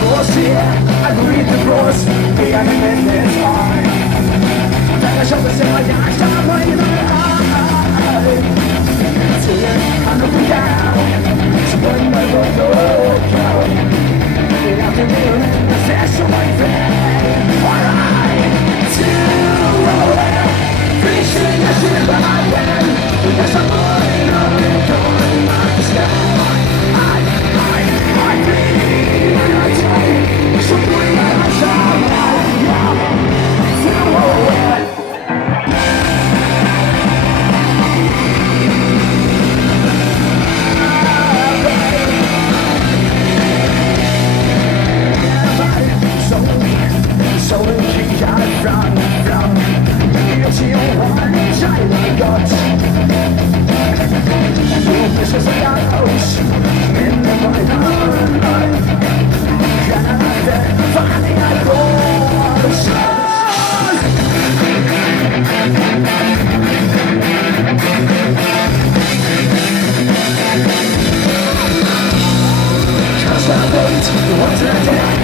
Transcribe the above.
bullshit. I breathe the force, the enemy is hard. Take a shot to say my gosh, I'm waiting on the high. Till I'm looking down, so when I go down, the afternoon, the session might be alright. To roll it, finishing the shit by my pen. There's a morning on the corner of the sky. I bleed when I take so bring my soul out. To roll it. So we got from it's your one child got this is a house in the night and finally I go just a bit what's that